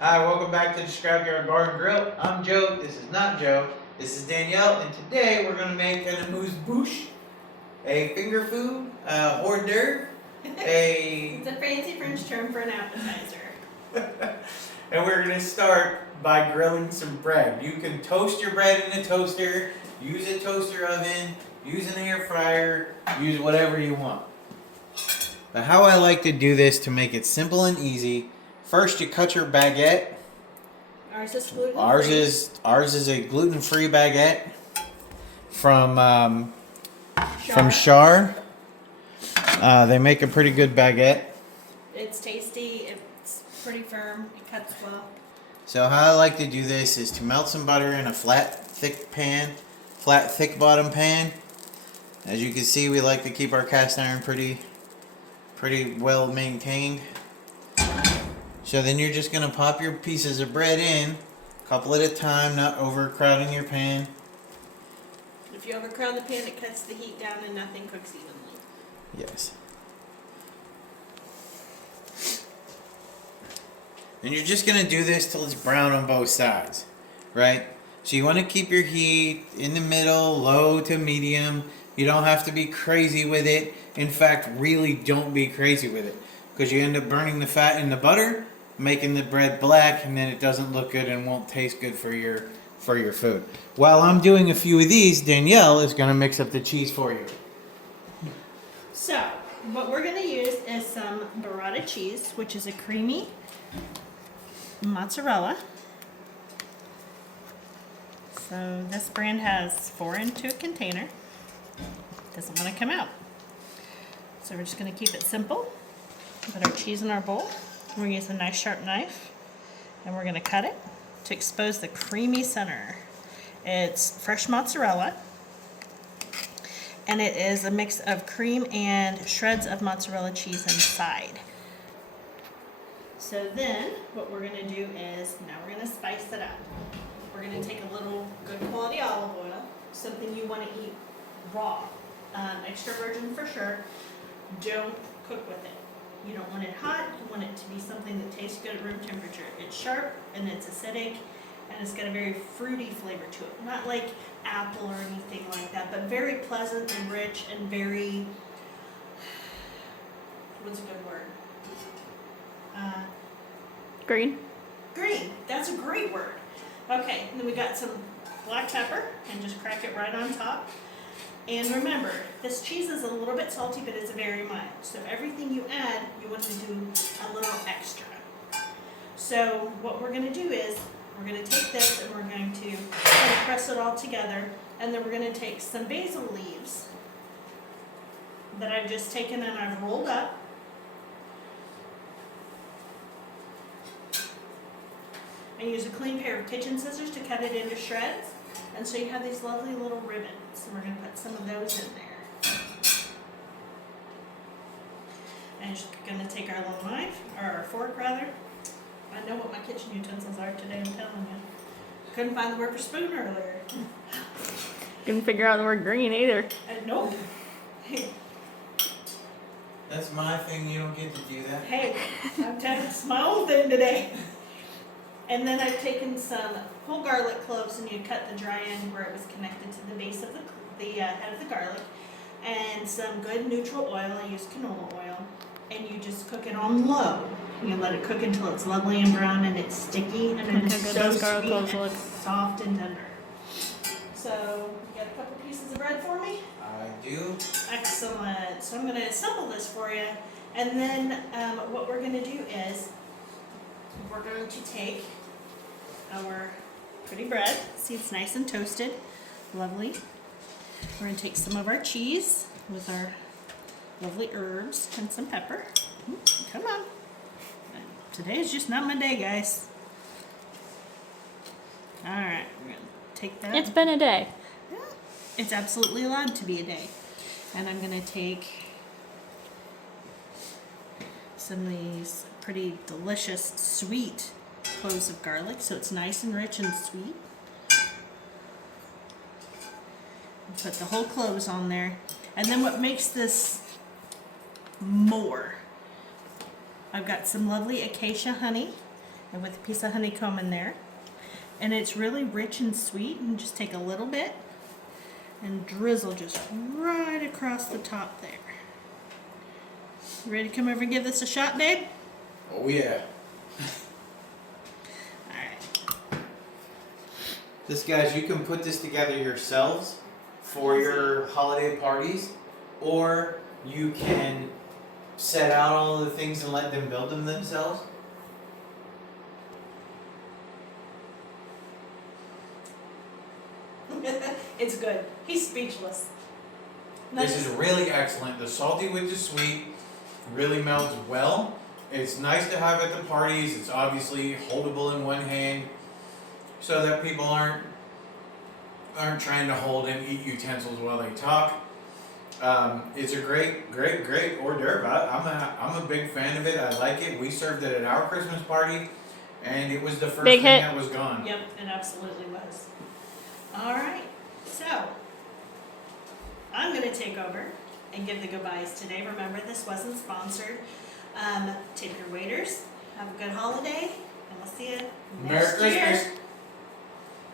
Hi, welcome back to the Scrapyard Bar and Grill. I'm Joe. This is not Joe. This is Danielle, and today we're gonna make an amuse-bouche, a finger food, a hors d'oeuvre, It's a fancy French term for an appetizer. and we're gonna start by grilling some bread. You can toast your bread in a toaster, use a toaster oven, use an air fryer, use whatever you want. But how I like to do this to make it simple and easy, first you cut your baguette. Ours is gluten-free. Ours is a gluten-free baguette from Char. Char. They make a pretty good baguette. It's tasty. It's pretty firm. It cuts well. So how I like to do this is to melt some butter in a flat, thick bottom pan. As you can see, we like to keep our cast iron pretty well maintained. So then you're just gonna pop your pieces of bread in, a couple at a time, not overcrowding your pan. If you overcrowd the pan, it cuts the heat down and nothing cooks evenly. Yes. And you're just gonna do this till it's brown on both sides, right? So you want to keep your heat in the middle, low to medium. You don't have to be crazy with it. In fact, really don't be crazy with it, because you end up burning the fat in the butter, making the bread black, and then it doesn't look good and won't taste good for your food. While I'm doing a few of these, Danielle is gonna mix up the cheese for you. So, what we're going to use is some burrata cheese, which is a creamy mozzarella. So, this brand has 4 into a container. Doesn't want to come out. So, we're just going to keep it simple. Put our cheese in our bowl. We're going to use a nice sharp knife, and we're going to cut it to expose the creamy center. It's fresh mozzarella, and it is a mix of cream and shreds of mozzarella cheese inside. So then what we're going to do is, now we're going to spice it up. We're going to take a little good quality olive oil, something you want to eat raw, extra virgin for sure. Don't cook with it. You don't want it hot, you want it to be something that tastes good at room temperature. It's sharp and it's acidic and it's got a very fruity flavor to it. Not like apple or anything like that, but very pleasant and rich and very, what's a good word? Green. Green, that's a great word. Okay, and then we got some black pepper and just crack it right on top. And remember, this cheese is a little bit salty, but it's very mild. So everything you add, you want to do a little extra. So what we're going to do is, we're going to take this and we're going to kind of press it all together. And then we're going to take some basil leaves that I've just taken and I've rolled up. And use a clean pair of kitchen scissors to cut it into shreds. And so you have these lovely little ribbons, and we're going to put some of those in there. And just going to take our little knife, or our fork rather. I know what my kitchen utensils are today, I'm telling you. Couldn't find the word for spoon earlier. Couldn't figure out the word green either. Nope. That's my thing. You don't get to do that. Hey, I'm telling you, it's my own thing today. And then I've taken some whole garlic cloves, and you cut the dry end where it was connected to the base of the head of the garlic, and some good neutral oil. I use canola oil, and you just cook it on low. You let it cook until it's lovely and brown and it's sticky, and it is so Those garlic sweet cloves and look. soft and tender. So, you got a couple pieces of bread for me? I do. Excellent. So I'm going to assemble this for you, and then what we're going to do is we're going to take our pretty bread. See, it's nice and toasted. Lovely. We're going to take some of our cheese with our lovely herbs and some pepper. Come on. Today is just not my day, guys. Alright, we're going to take that. It's been a day. Yeah, it's absolutely allowed to be a day. And I'm going to take some of these pretty delicious, sweet cloves of garlic, so it's nice and rich and sweet. Put the whole cloves on there. And then what makes this more, I've got some lovely acacia honey, and with a piece of honeycomb in there. And it's really rich and sweet, and just take a little bit and drizzle just right across the top there. You ready to come over and give this a shot, babe? Oh yeah. Alright. This, guys, you can put this together yourselves for your holiday parties, or you can set out all of the things and let them build them themselves. It's good. He's speechless. This is really excellent. The salty with the sweet really melds well. It's nice to have at the parties. It's obviously holdable in one hand, so that people aren't trying to hold and eat utensils while they talk. It's a great hors d'oeuvre. I'm a big fan of it. I like it. We served it at our Christmas party, and it was the first Big thing hit. that was gone. Yep, it absolutely was. All right, so I'm going to take over and give the goodbyes today. Remember, this wasn't sponsored. Tip your waiters. Have a good holiday, and we'll see you Merry next year. Christmas.